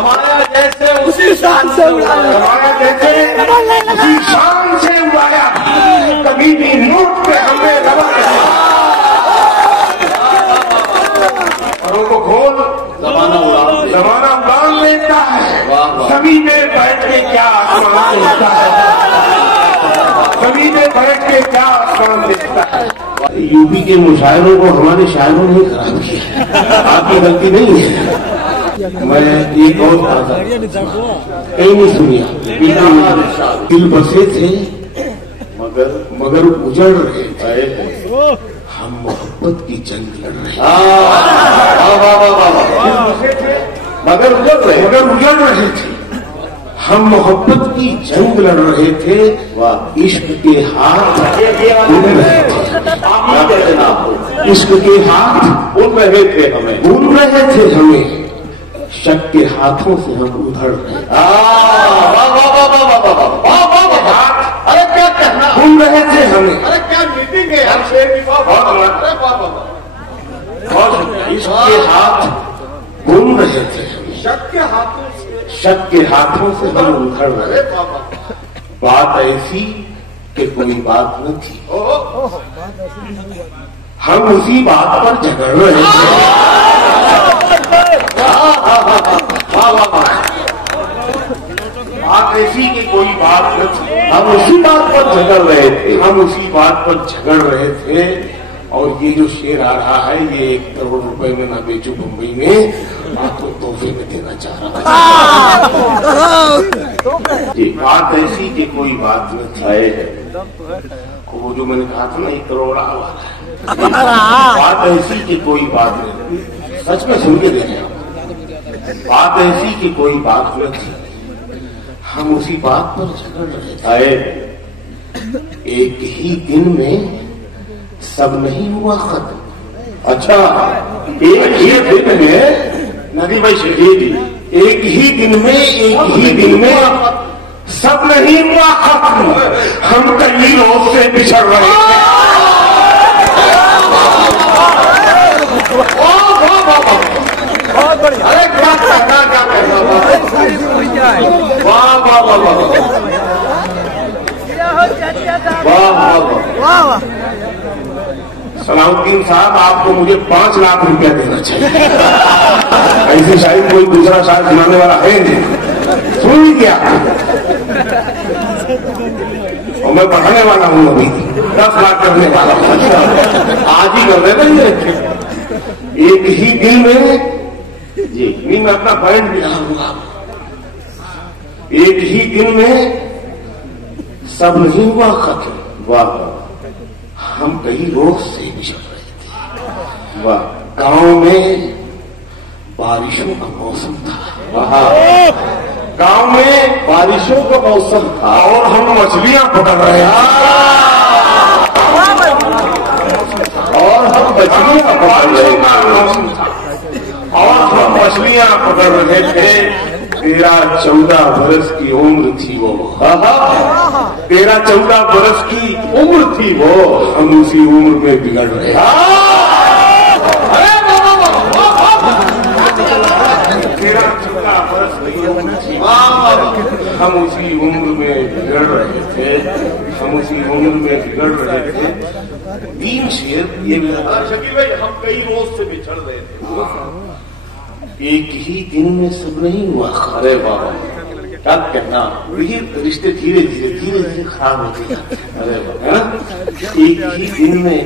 कमाया जैसे उसी शान से उड़ाया, कमाया जैसे उसी शान से उड़ाया, कभी भी नोट पे हमने दबाया। औरों को खोल जमाना उड़ान लेता है, सभी में बैठ के क्या आसमान देखता है, सभी में बैठ के क्या आसमान देखता है। यूपी के मुशायरों को हमारे शायरों ने खराब किया, आपकी गलती नहीं है। मैं एक और बात कहीं नहीं सुनिया, दिल बसे थे मगर उजड़ रहे थे, हम मोहब्बत की जंग लड़ रहे थे, मगर उजड़ रहे थे, हम मोहब्बत की जंग लड़ रहे थे, इश्क के हाथ भूल रहे थे, इश्क के हाथ भूल रहे थे हमें, शक के हाथों से हम उधड़ रहे। अरे क्या कहना, भूल रहे थे हमें, अरे क्या मीटिंग है हम शेर की इश्क के हाथ भूल रहे थे, शक के हाथों से हम उधड़ रहे। बात ऐसी कि कोई बात न थी, हम उसी बात पर झगड़ रहे थे। बात ऐसी कि कोई बात न थी, हम उसी बात पर झगड़ रहे थे। और ये जो शेर आ रहा है, ये 1 करोड़ रुपए में ना बेचू मुंबई में, आपको तोहफे में देना चाह रहा है। बात ऐसी कि कोई बात न थी, वो जो मैंने कहा था ना 1 करोड़ वाला, बात ऐसी कि कोई बात नहीं, सच में सुन के देखें। बात ऐसी कि कोई बात न थी, हम उसी बात पर झगड़ रहे थे। एक ही दिन में सब नहीं हुआ खत्म। अच्छा, एक ही दिन में नदी भाई शहीद, एक ही दिन में सब नहीं हुआ खत्म, हम कई रोज से बिछड़ रहे थे। अरे क्या वाह वाह वाह वाह वाह वाह। सलाउद्दीन साहब, आपको मुझे 5 लाख रुपया देना चाहिए, ऐसे शायद कोई दूसरा शायद सुनाने वाला है नहीं। सुन लीजिए, और मैं पढ़ाने वाला हूँ, अभी 10 लाख करने वाला हूँ, आज ही कर देना। एक ही दिन में जी, मैं अपना पॉइंट भी रहा, एक ही दिन में सब नहीं हुआ खत्म। वाह, हम कई रोज से बिछड़ रहे थे। वाह, गांव में बारिशों का मौसम था, गांव में बारिशों का मौसम था, और हम मछलियां पकड़ रहे थे, और हम मछलियां पकड़ रहे थे। 13-14 बरस की उम्र थी वो, 13-14 बरस की उम्र थी वो, हम उसी उम्र में बिगड़ रहे। 13-14 बरस की उम्र थी, हम उसी उम्र में बिगड़ रहे थे, तीन शेर ये शकील भाई, हम कई रोज से बिछड़ रहे थे, एक ही दिन में सब नहीं हुआ। अरे वाह, क्या कहना, ये रिश्ते धीरे धीरे खराब होते जाते हैं। अरे वाह, है ना, एक ही दिन में,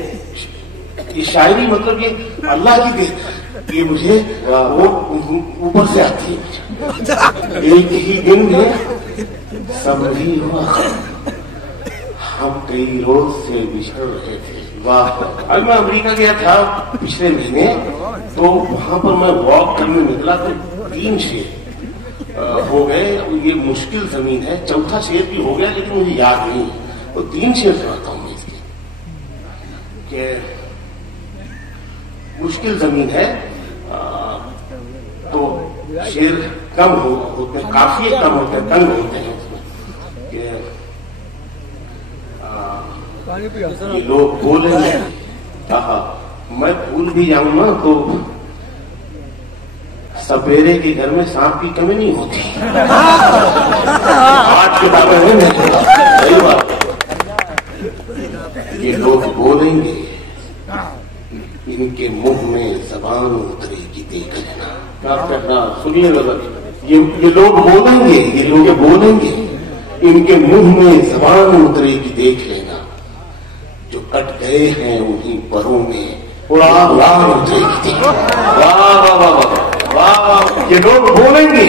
ये शायरी मतलब ये अल्लाह की देन, ये मुझे वो ऊपर से आती है। एक ही दिन में सब नहीं हुआ, हम कई रोज से बिछड़ रहे थे। वाह, आज मैं अमेरिका गया था पिछले महीने, तो वहां पर मैं वॉक करने निकला तो 3 शेर हो गए। ये मुश्किल जमीन है, चौथा शेर भी हो गया लेकिन मुझे याद नहीं, तो 3 शेर सुनाता हूं मैं इसके, कि मुश्किल जमीन है, तो शेर कम होते हैं, काफी कम होते हैं, तंग होते हैं उसमें, कि लोग बोलेंगे, मैं भूल भी जाऊं ना तो सपेरे के घर में सांप की कमी नहीं होती। आज किताबें नहीं, सही बात। ये लोग बोलेंगे, इनके मुंह में जबान उतरेगी, देख लेना। क्या कहना, सुनिए नजर, ये लोग बोलेंगे, ये लोग बोलेंगे, इनके मुंह में जबान उतरेगी, देख लेना। जो कट गए हैं उन्हीं परों में उड़ान उतरेगी। वाह वाह वाह वाह वाह। ये लोग बोलेंगे,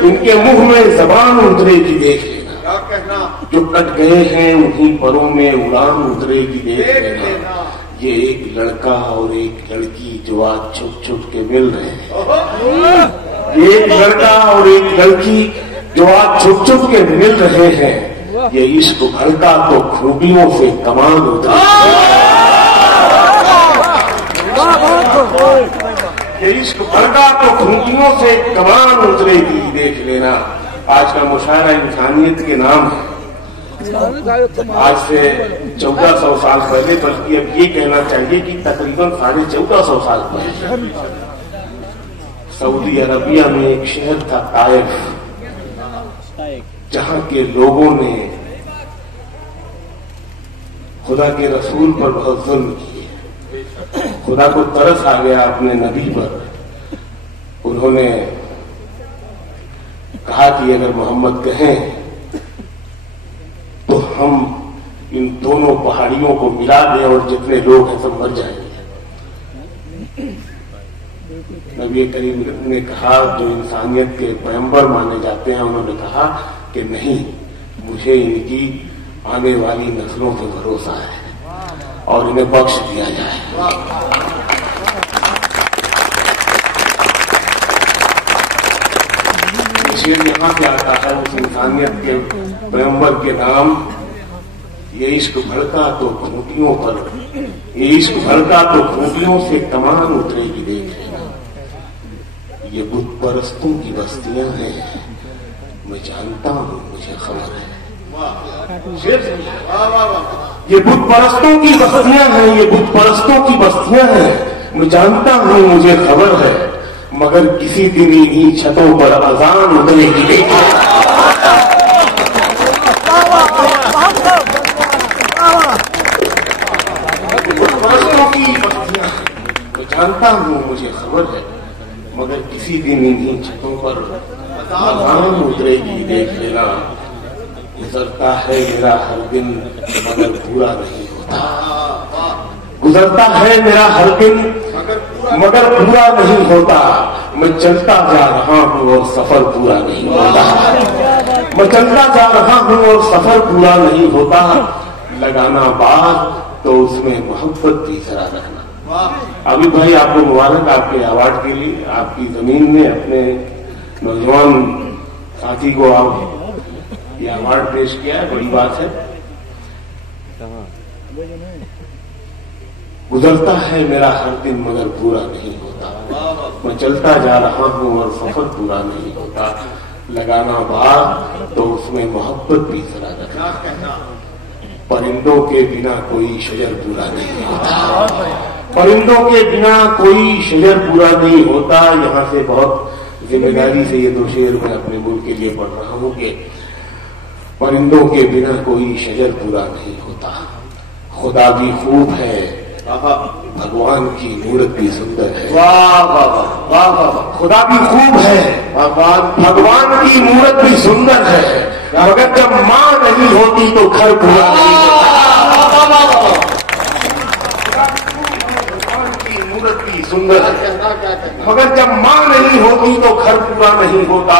इनके मुंह में जबान उतरेगी, देख लेना। क्या कहना, जो कट गए हैं उन्हीं परों में उड़ान उतरेगी, देख लेना। ये एक लड़का और एक लड़की जो आज छुप छुप के मिल रहे हैं, एक लड़का और एक लड़की जो आज छुप छुप के मिल रहे हैं, ये इश्क भड़का तो खूबियों से कमान उतरेगी। ये इश्क भड़का तो खूबियों से कमान उतरेगी, देख लेना। आज का मुशायरा इंसानियत के नाम है। आज से 1400 साल पहले, बल्कि अब ये कहना चाहिए कि तकरीबन 1450 साल पहले सऊदी अरबिया में एक शहर था ताइफ, जहां के लोगों ने खुदा के रसूल पर बहुत जुल्म किए। खुदा को तरस आ गया अपने नबी पर। उन्होंने कहा कि अगर मोहम्मद कहें तो हम इन दोनों पहाड़ियों को मिला दें और जितने लोग हैं सब मर जाएंगे। नबी करीम ने कहा, जो इंसानियत के पैगंबर माने जाते हैं, उन्होंने कहा कि नहीं, मुझे इनकी आने वाली नस्लों पर भरोसा है और इन्हें बख्श दिया जाए। शेर यहां से आता है, उस इंसानियत के पैगंबर के नाम। ये इश्क भड़का तो खूंटियों पर, ये इश्क भड़का तो खूंटियों से कमान उतरेगी, देख लेना। ये बुत परस्तों की बस्तियां हैं, मैं जानता हूं, मुझे खबर है। ये बुत परस्तों की बस्तियां हैं, ये बुत परस्तों की बस्तियां हैं, मैं जानता हूं, मुझे खबर है। मगर किसी दिन इन्हीं छतों पर अजान उतरेगी, देखो। परस्तों की बस्तियां, मैं जानता हूं, मुझे खबर है, मगर किसी दिन इन्हीं छतों पर अजान उतरेगी, देख लेना। गुजरता है मेरा हर दिन मगर पूरा नहीं होता, गुजरता है मेरा हर दिन मगर पूरा नहीं होता। मैं चलता जा रहा हूं और सफर पूरा नहीं होता, मैं चलता जा रहा हूं और सफर पूरा नहीं होता। लगाना बात तो उसमें मोहब्बत भी जरा रखना। अभी भाई आपको मुबारक आपके अवार्ड के लिए। आपकी जमीन में अपने नौजवान साथी को आप ये अवार्ड पेश किया है, बड़ी बात है। गुजरता है मेरा हर दिन मगर पूरा नहीं होता, मैं चलता जा रहा हूं और सफर पूरा नहीं होता। लगाना बात तो उसमें मोहब्बत भी जरा रखना। परिंदों के बिना कोई शजर पूरा नहीं होता, परिंदों के बिना कोई शजर पूरा नहीं होता। यहां से बहुत जिम्मेदारी से ये दो शेर मैं अपने मुल्क के लिए पढ़ रहा हूं कि परिंदों के बिना कोई शजर पूरा नहीं होता। खुदा भी खूब है, भगवान की मूरत भी सुंदर है। वाह वाह वाह वाह। खुदा भी खूब है, भगवान की मूरत भी सुंदर है, मगर जब मां नहीं होती तो घर पूरा नहीं होता। भगवान की मूरत भी सुंदर है, मगर जब मां नहीं होती तो घर पूरा नहीं होता।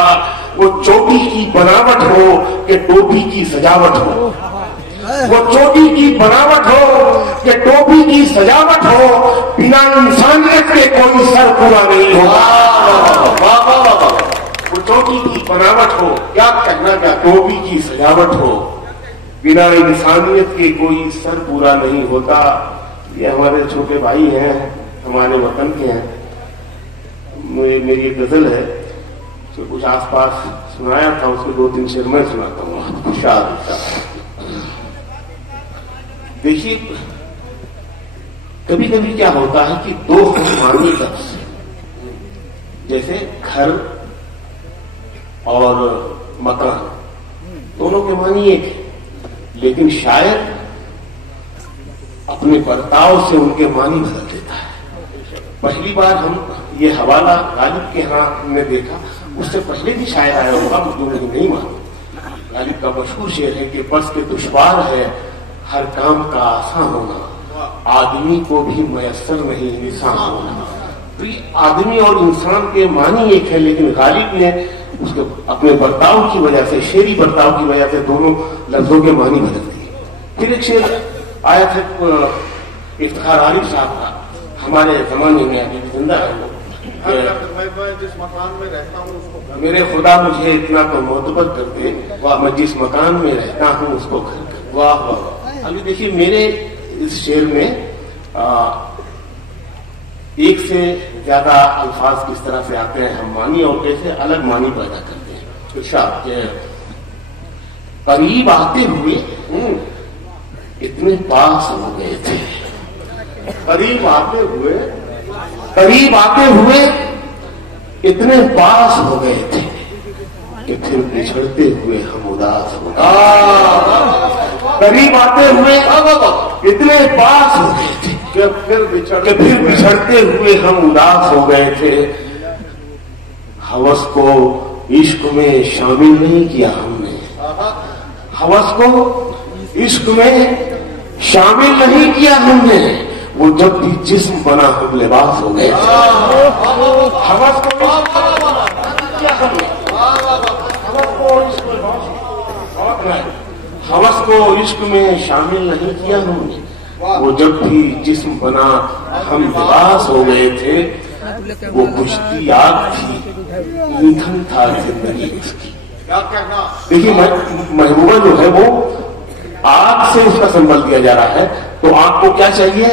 वो चोटी की बनावट हो कि टोपी की सजावट हो, वो चोटी की बनावट हो कि टोपी की सजावट हो, बिना इंसानियत के कोई सर पूरा नहीं होगा। वो चोटी की बनावट हो, क्या कहना, क्या टोपी की सजावट हो, बिना इंसानियत के कोई सर पूरा नहीं होता। ये हमारे छोटे भाई हैं, हमारे वतन के हैं। मेरी एक गजल है, तो कुछ आसपास सुनाया था, उसके 2-3 शेर मैं सुनाता हूँ। देखिए, कभी कभी क्या होता है कि दोस्त मानी लफ्ज जैसे घर और मकान दोनों के मानी एक है, लेकिन शायद अपने बर्ताव से उनके मानी बदल देता है। पहली बार हम ये हवाला गालिब के यहाँ हमने देखा, उससे पहले भी शायद आया होगा, मुझे नहीं मालूम। गालिब का मशहूर शेर है कि बस के दुश्वार है हर काम का आसान होना, आदमी को भी मयसर नहीं इंसान होना। तो ये आदमी और इंसान के मानी एक है, लेकिन गालिब ने उसके अपने बर्ताव की वजह से, शेरी बर्ताव की वजह से दोनों लफ्जों के मानी बदल दिए। फिर एक शेर आया था इफ्तिखार आरिफ साहब का, हमारे जमाने में अभी जिंदा है वो। मैं जिस मकान में रहता हूँ उसको मेरे खुदा मुझे इतना तो मोतबर कर दे, वाह मैं जिस मकान में रहता हूँ उसको घर कर। वाह वाह। अभी देखिए मेरे इस शेर में एक से ज्यादा अल्फाज किस तरह से आते हैं, हम मानी और कैसे अलग मानी पैदा करते हैं। अच्छा, करीब आते हुए इतने पास हो गए थे, करीब आते हुए इतने पास हो गए थे कि फिर बिछड़ते हुए हम उदास हो गए। करीब आते हुए इतने पास हो गए थे कि फिर बिछड़ते हुए हम उदास हो गए थे। हवस को इश्क में शामिल नहीं किया हमने, हवस को इश्क में शामिल नहीं किया हमने, वो जब भी जिस्म बना हम लिबास हो गए। हवस को हवस को इश्क में शामिल नहीं किया हमने, वो जब भी जिस्म बना हम लिबास हो गए थे। वो बुझती आग थी, ईंधन था जिंदगी उसकी। देखिए महबूबा जो है वो आग से उसका संबल दिया जा रहा है, तो आग को क्या चाहिए?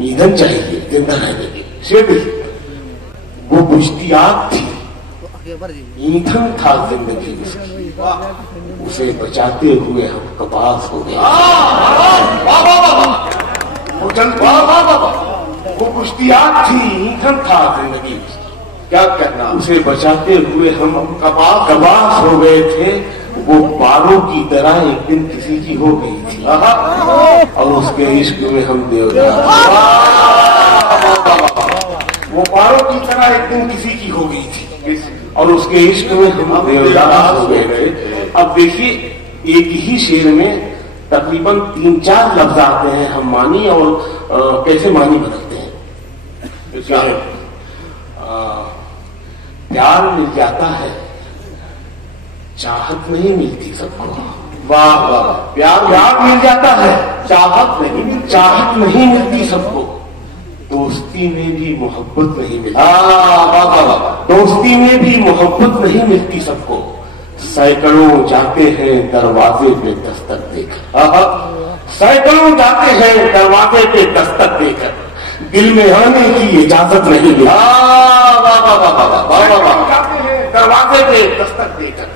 ईंधन चाहिए जिंदा रहने के लिए। वो बुझती आग थी, ईंधन था जिंदगी उसकी, उसे बचाते हुए हम कपास हो गए। वो बुझती आग थी, ईंधन था जिंदगी उसकी, क्या कहना, उसे बचाते हुए हम कपास हो गए थे। वो पारों की तरह एक दिन किसी की हो गई थी, और उसके इश्क में हम देवदास। वो पारों की तरह एक दिन किसी की हो गई थी, और उसके इश्क में हम देवदास हो गए थे। अब देखिए एक ही शेर में तकरीबन 3-4 लफ्ज आते हैं, हम मानी और कैसे मानी बदलते हैं। क्या है? प्यार मिल जाता है, चाहत नहीं मिलती सबको। वाह वाह। प्यार मिल जाता है, चाहत नहीं मिलती सबको। दोस्ती में भी मोहब्बत नहीं मिलती। दोस्ती में भी मोहब्बत नहीं मिलती सबको। सैकड़ों जाते हैं दरवाजे पे दस्तक देकर, सैकड़ों जाते हैं दरवाजे पे दस्तक देकर, दिल में आने की इजाजत नहीं मिलती। दरवाजे पे दस्तक देकर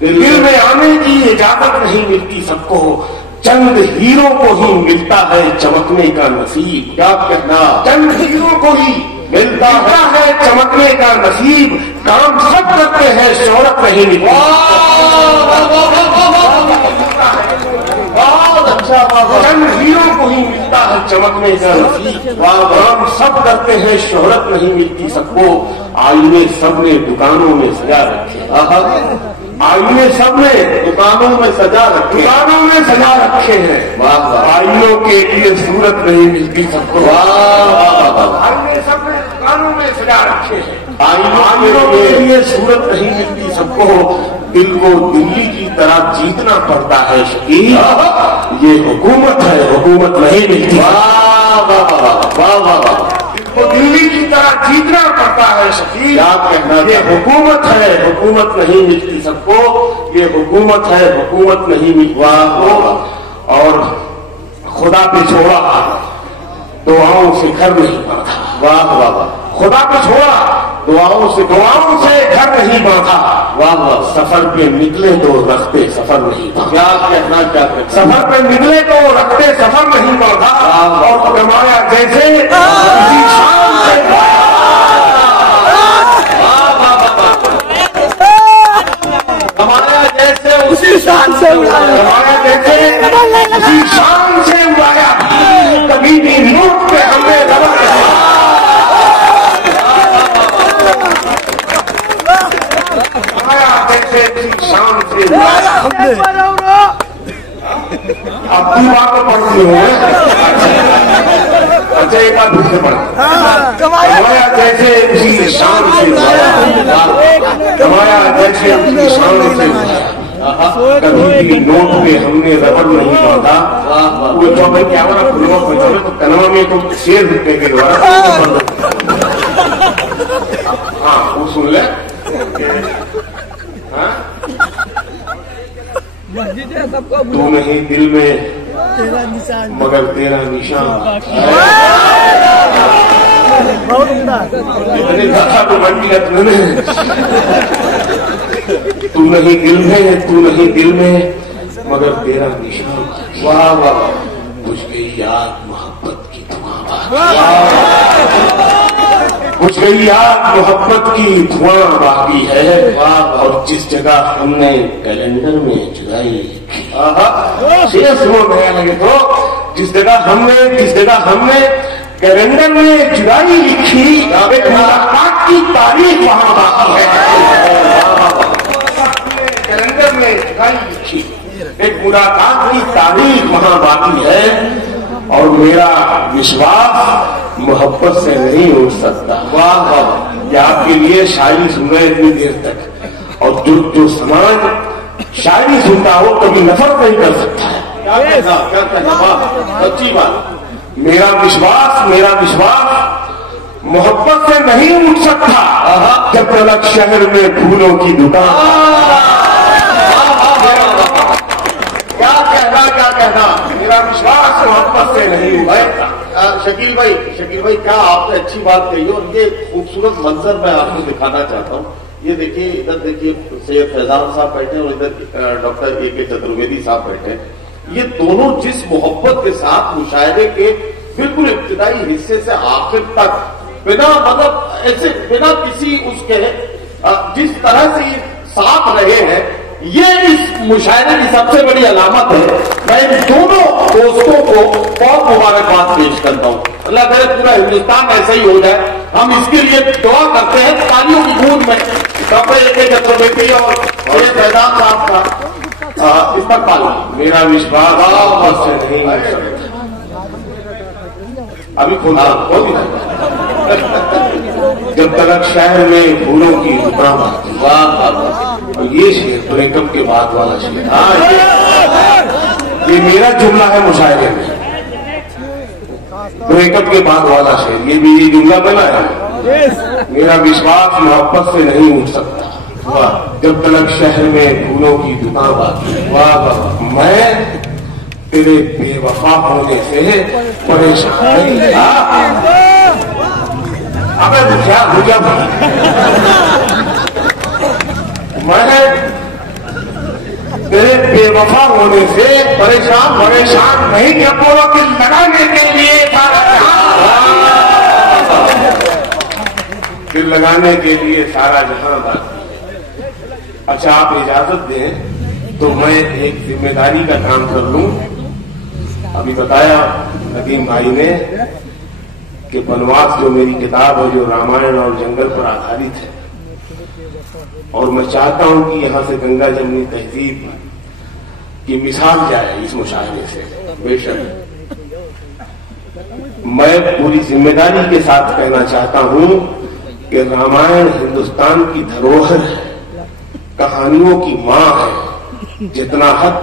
दिल में आने की इजाजत नहीं मिलती सबको। चंद हीरो को ही मिलता है चमकने का नसीब। क्या कहना? चंद हीरो को ही मिलता है चमकने का नसीब। काम सब करते हैं, शोहरत नहीं मिलती। बहुत अच्छा। चंद हीरो को ही मिलता है चमकने का नसीब। काम सब करते हैं, शोहरत नहीं मिलती सबको। आईने सबने दुकानों में सजा रखे, आईने सबने दुकानों में सजा रखे, दुकानों में सजा रखे हैं। आईनों के लिए सूरत नहीं मिलती सबको। आईने सबने दुकानों में सजा रखे हैं, आईनों के लिए सूरत नहीं मिलती सबको। दिल को दिल्ली की तरह जीतना पड़ता है शकील, ये हुकूमत है, हुकूमत नहीं मिलती। वाह वाह वाह वाह वाह। तो दिल्ली की तरह जीतना पड़ता है शकील, क्या कहना? ये हुकूमत है, हुकूमत नहीं मिलती सबको। ये हुकूमत है, हुकूमत नहीं मिलती। और खुदा पे छोड़ा, दुआओं से घर नहीं बांधा। वाह वाह वाह। खुदा पे छोड़ा, दुआओं से घर नहीं बांधा। वाह वाह। सफर पे निकले तो रखते सफर नहीं बांधा। क्या कहना? क्या कहना? सफर पे निकले तो रखते सफर नहीं बांधा। और कमाया जैसे किसी शाम से से उड़ाया, रमाया जैसे उसी शान से उड़ाया, कभी भी नोट पे हमने रबड़ रमाया जैसे उसी शान से उड़ाया। अब तू बात तो पढ़ती हो, अच्छा एक बात फिर से पढ़, रमाया जैसे उसी शान से उड़ाया, रमाया जैसे उसी शान से उड़ाया, कभी भी नोट पे हमने रबड़ नहीं बांधा। वो जो मैं क्या वाला खुलवा पहुंचा तो कलमा में तो शेर दिखने के द्वारा, हाँ वो सुन ले, तू नहीं दिल में तेरा निशान, मगर तेरा निशान। बहुत उम्दा। इतनी कथा तो बंटी है तुमने, तू नहीं दिल में, तू नहीं दिल में मगर तेरा निशान। वाह वाह, बुझ गई याद मोहब्बत की धुआं, बुझ गई याद मोहब्बत की धुआं बाकी है। और जिस जगह हमने कैलेंडर में जुदाई, शेर सुनो नया लगे तो, जिस जगह हमने कैलेंडर में जुदाई लिखी, एक मुलाकात की तारीख वहां बाकी है। कैलेंडर में जुदाई लिखी, एक मुलाकात की तारीख वहां बाकी है। और मेरा विश्वास मोहब्बत से नहीं उठ सकता। वाह वाह, क्या आपके लिए शायरी सुन रहे इतनी देर तक, और जो समाज शायरी सुनता हो कभी नफरत नहीं कर सकता है। क्या कहना, सच्ची बात। मेरा विश्वास मोहब्बत से नहीं उठ सकता जब तक शहर में फूलों की दुकान। क्या कहना, मेरा विश्वास मोहब्बत से नहीं उठता। शकील भाई क्या आपने अच्छी बात कही, और ये खूबसूरत मंजर मैं आपको दिखाना चाहता हूँ। ये देखिए, इधर देखिए सैयद फैजान साहब बैठे हैं और इधर डॉक्टर ए.के. चतुर्वेदी साहब बैठे हैं। ये दोनों जिस मोहब्बत के साथ मुशायरे के बिल्कुल इब्तिदाई हिस्से से आखिर तक बिना मतलब ऐसे बिना किसी उसके जिस तरह से साथ रहे हैं, ये इस मुशायरे की सबसे बड़ी अलामत है। मैं इन दोनों दोस्तों को बहुत मुबारकबाद पेश करता हूँ। अल्लाह करे पूरा हिंदुस्तान ऐसा ही हो जाए, हम इसके लिए दुआ करते हैं। तालियों की गूंज में डॉक्टर ए.के. चतुर्वेदी और फैजान साहब का इस्तेमाल। मेरा विश्वास से नहीं, अभी खोल जब तक शहर में फूलों की दुकान। वाह, ये शेर ब्रेकअप के बाद वाला शेर, ये मेरा जुमला है मुशायरे में, ब्रेकअप के बाद वाला शेर, ये भी ये जुमला बना है। मेरा विश्वास मोहब्बत से नहीं उठ सकता जब तक शहर में फूलों की दुकान बाकी। वाह, मैं तेरे बेवफा होने से परेशान। अबे रुकिया मैं तेरे बेवफा होने से परेशान नहीं, जब बोलो कि लगाने के लिए दिल लगाने के लिए सारा जहां बाकी। अच्छा आप इजाजत दें तो मैं एक जिम्मेदारी का काम कर लूं। अभी बताया नदीम भाई ने कि वनवास जो मेरी किताब है, जो रामायण और जंगल पर आधारित है, और मैं चाहता हूं कि यहां से गंगा जमनी तहजीब की मिसाल जाए इस मुशायरे से। बेशक मैं पूरी जिम्मेदारी के साथ कहना चाहता हूं कि रामायण हिंदुस्तान की धरोहर है, कहानियों की मां है। जितना हक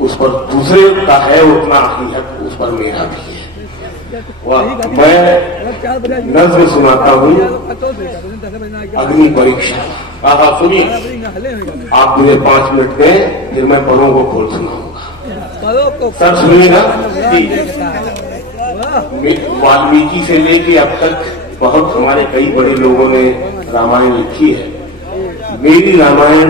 उस पर दूसरे का है, उतना ही हक उस पर मेरा भी है। मैं नज्म सुनाता हूँ, अग्नि परीक्षा। सुनिए, आप मुझे 5 मिनट दें, फिर मैं परों को खोल सुनाऊंगा। सर सुनिएगा। वाल्मीकि से लेके अब तक बहुत हमारे कई बड़े लोगों ने रामायण लिखी है। मेरी रामायण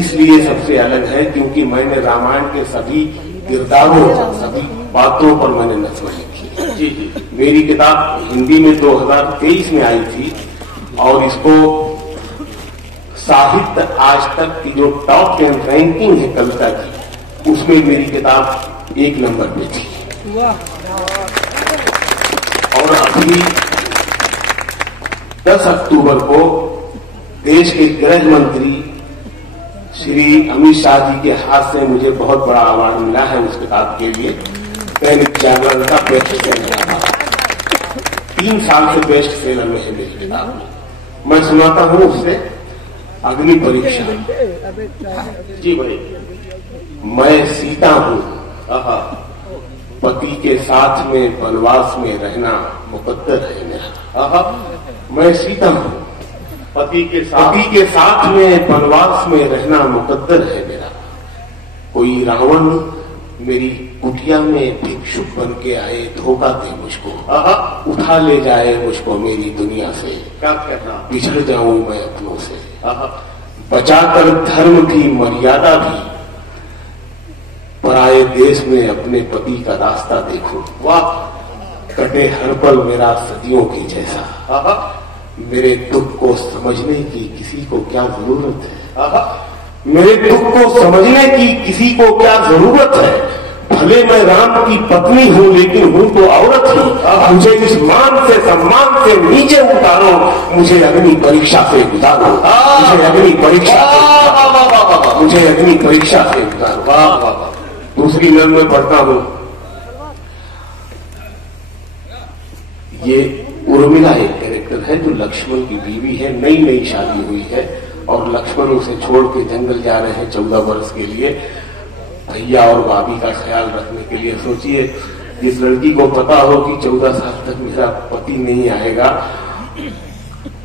इसलिए सबसे अलग है क्योंकि मैंने रामायण के सभी किरदारों, सभी बातों पर मैंने नज्म लिखी है। जी, मेरी किताब हिंदी में 2023 में आई थी और इसको साहित्य आज तक की जो टॉप 10 रैंकिंग है कविता की, उसमें मेरी किताब 1 नंबर पे थी। और अभी 10 अक्टूबर को देश के गृह मंत्री श्री अमित शाह जी के हाथ से मुझे बहुत बड़ा अवार्ड मिला है उस किताब के लिए। दैनिक जागरण का बेस्ट सेलर, 3 साल से बेस्ट सेलर में है मेरी किताब। मैं सुनाता हूं उससे अग्नि परीक्षा। जी भाई। मैं सीता हूं, पति के साथ में वनवास में रहना मुकद्दर है मेरा। मैं सीता हूं, पति के साथ में वनवास में रहना मुकद्दर है मेरा। कोई रावण मेरी कुटिया में भिक्षुक बन के आए, धोखा दे मुझको, उठा ले जाए मुझको मेरी दुनिया से, क्या कहना बिछड़ जाऊं मैं अपनों से। बचाकर धर्म की मर्यादा भी पराए देश में अपने पति का रास्ता देखूं। वाह, कटे हर पल मेरा सदियों की जैसा। मेरे दुख को समझने की किसी को क्या जरूरत है? मेरे दुख को समझने की किसी को क्या जरूरत है? भले मैं राम की पत्नी हूं, लेकिन हूं तो औरत ही। मुझे इस मान से सम्मान से नीचे उतारो, मुझे अग्नि परीक्षा से उतारो, मुझे अग्नि परीक्षा से उतारो। दूसरी लाइन में पढ़ता हूं, ये उर्मिला एक कैरेक्टर है जो लक्ष्मण की बीवी है, नई शादी हुई है और लक्ष्मण उसे छोड़ के जंगल जा रहे हैं 14 वर्ष के लिए, भैया और भाभी का ख्याल रखने के लिए। सोचिए, इस लड़की को पता हो कि 14 साल तक मेरा पति नहीं आएगा,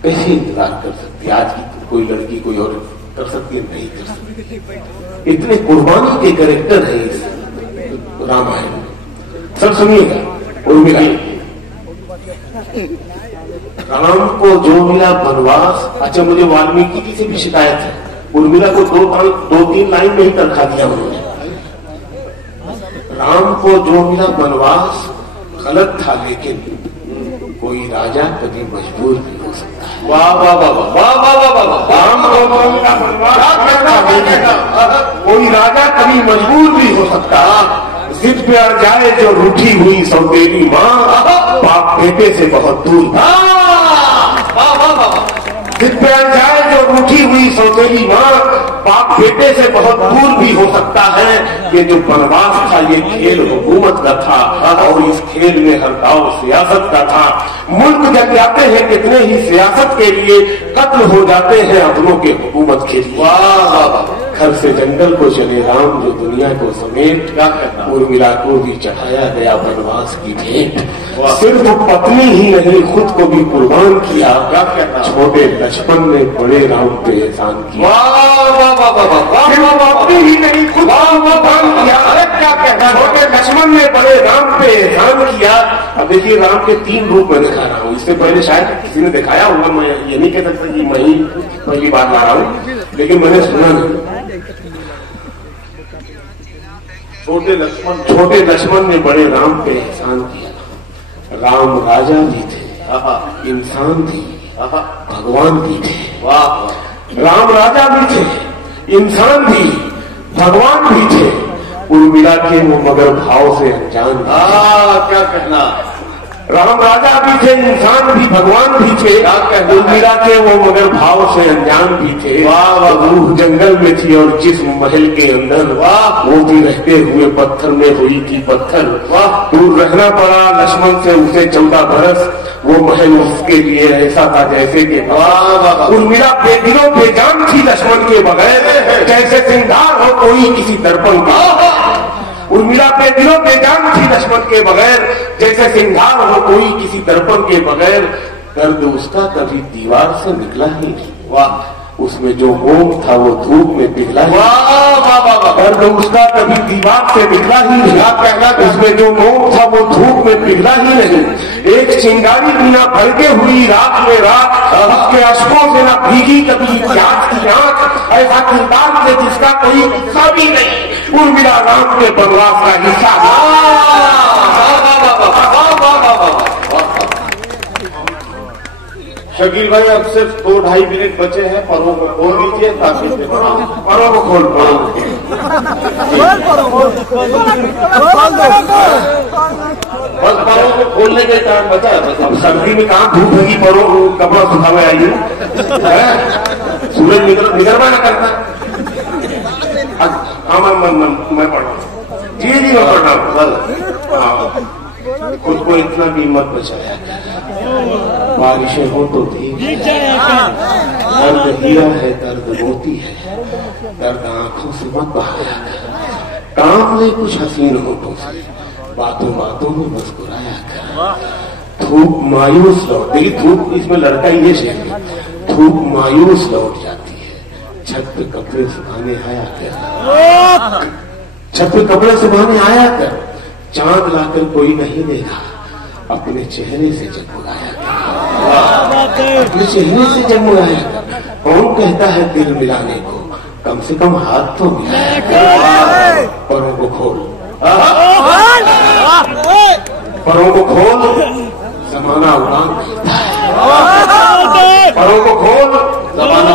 कैसे इंतजार कर सकती? आज की कोई लड़की कोई और कर सकती है? नहीं कर सकती। इतने कुर्बानी के कैरेक्टर है इस रामायण में। सब सुनिएगा। उर्मिला, राम को जो मिला वनवास। अच्छा, मुझे वाल्मीकि जी से भी शिकायत है, उर्मिला को 2-3 लाइन में ही तनखा दिया उन्होंने। राम को जो मिला वनवास गलत था, लेकिन कोई राजा कभी मजबूर भी हो सकता है। वाह वाह वाह वाह वाह वाह वाह वाह। राम को जो मिला वनवास, कोई राजा कभी मजबूर भी हो सकता। जिद पे अड़ जाए जो रूठी हुई सौतेली माँ, बाप बेटे से बहुत दूर। जिद पे अड़ जाए जो रूठी हुई सौतेली माँ, बाप बेटे से बहुत दूर भी हो सकता है। ये जो वनवास था, ये खेल हुकूमत का था और इस खेल में हर दाव सियासत का था। मुल्क जग जाते हैं कितने ही सियासत के लिए, कत्ल हो जाते हैं अपनों के हुकूमत के लिए। घर से जंगल को चले राम जो दुनिया को समेट, क्या करना उर्मिला को भी चढ़ाया गया वनवास की भेंट। सिर्फ पत्नी ही नहीं, खुद को भी कुर्बान किया। क्या कहना छोटे लक्ष्मण ने बड़े राम पे एहसान किया। पत्नी ही नहीं, खुद को कुर्बान किया। क्या कहना छोटे लक्ष्मण ने बड़े राम पे एहसान किया। अब देखिए, राम के 3 रूप में दिखा रहा हूँ। इससे पहले शायद किसी ने दिखाया होगा, मैं ये नहीं कह सकता कि मैं ही पहली बार ला रहा हूँ, लेकिन मैंने सुना नहीं। छोटे लक्ष्मण ने बड़े राम पे एहसान किया। राम राजा भी थे, इंसान भी, भगवान भी थे। राम राजा भी थे, इंसान भी, भगवान भी थे। उर्मिला के वो मगर भाव से अनजान। क्या कहना, राम राजा भी थे, इंसान भी, भगवान भी थे। उर्मिला के वो मगर भाव से अनजान भी थे। रूह जंगल में थी और जिस्म महल के अंदर। वो भी रहते हुए पत्थर में हुई थी पत्थर। दूर रहना पड़ा लक्ष्मण से उसे 14 बरस। वो महल उसके लिए ऐसा था जैसे कि उर्मिला बेदिलों बेजान थी लक्ष्मण के बगैर, जैसे श्रृंगार हो कोई किसी दर्पण का। उर्मिला पे दिलों बेजान थी लक्ष्मण के बगैर, जैसे श्रृंगार हो कोई किसी दर्पण के बगैर। दर्द उसका कभी दीवार से निकला ही नहीं। वाह, उसमें जो मोम था वो धूप में पिघला ही। दर्द उसका कभी दीवार से निकला ही नहीं। कहना, उसमें जो मोम था वो धूप में पिघला ही नहीं। एक चिंगारी बिना भड़के हुई रात में रात, उसके अश्कों से न भीगी कभी प्यास की आंख। ऐसा किरदार से जिसका कोई हिस्सा भी नहीं। उर्मिला राम के वनवास का हिस्सा। शकील भाई अब सिर्फ 2-2.5 मिनट बचे हैं, परों को खोल लीजिए ताकि परों को खोल बस परों को खोलने के कारण बचा है। बस अब सर्दी में कहाँ धूप होगी, परों कपड़ा सुखा हुआ आइए, सूरज निकलवा ना करता। हाँ मैं पढ़ रहा हूँ जी, मैं पढ़ रहा हूँ। खुद को इतना भी मत बचाया, बारिशें हो तो ठीक है, दर्द हीरा है, दर्द मोती है, दर्द आंखों से मत बहाया कर, काम ले कुछ हसीन होठों से, बातों बातों में मुस्कुराया कर। धूप मायूस लौट, देखिए धूप इसमें लड़का ये शेर, धूप मायूस लौट जाती है, छत पे कपड़े सुखाने आया कर, छत पे कपड़े सुखाने आया कर, चांद लाकर कोई नहीं देखा, अपने चेहरे से जगमगाया कर, अपने चेहरे से जगमगाया कर। कौन कहता है दिल मिलाने को, कम से कम हाथ तो मिलाया कर। परों को खोल, परों को खोल, जमाना उड़ान लेता है, परों को खोल, जमाना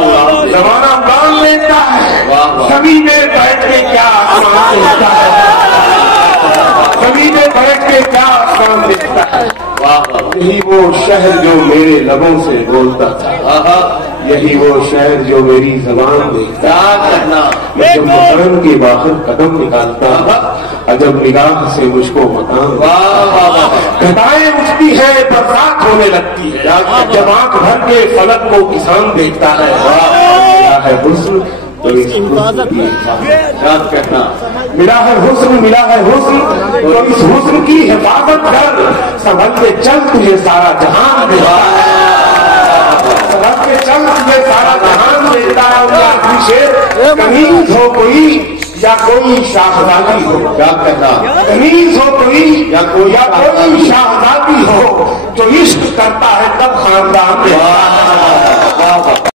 उड़ान लेता है। सभी में बैठ के क्या आसमान देखता है, सभी में बैठ के क्या आसमान देखता है। यही वो शहर जो मेरे लबों से बोलता था, यही वो शहर जो मेरी जबान देखता कहना। जब मकान के बाहर कदम निकालता, अजब निगाह से मुझको मकान, घटाएं उठती है, बरसात होने लगती है, जब आंख भर के फलक को किसान देखता है। क्या है हुस्न तो इस हुस्न की याद करना, मिला है हुस्न तो इस हुस्न की हिफाजत कर, संभल के चल तुझे सारा जहान देता है, संभल के चल तुझे सारा जहान देता है। शेर कमीज हो कोई या कोई शाहजादी हो, याद करना, कमीज हो कोई या कोई शाहजादी हो, जो इश्क करता है तब खानदान देता है।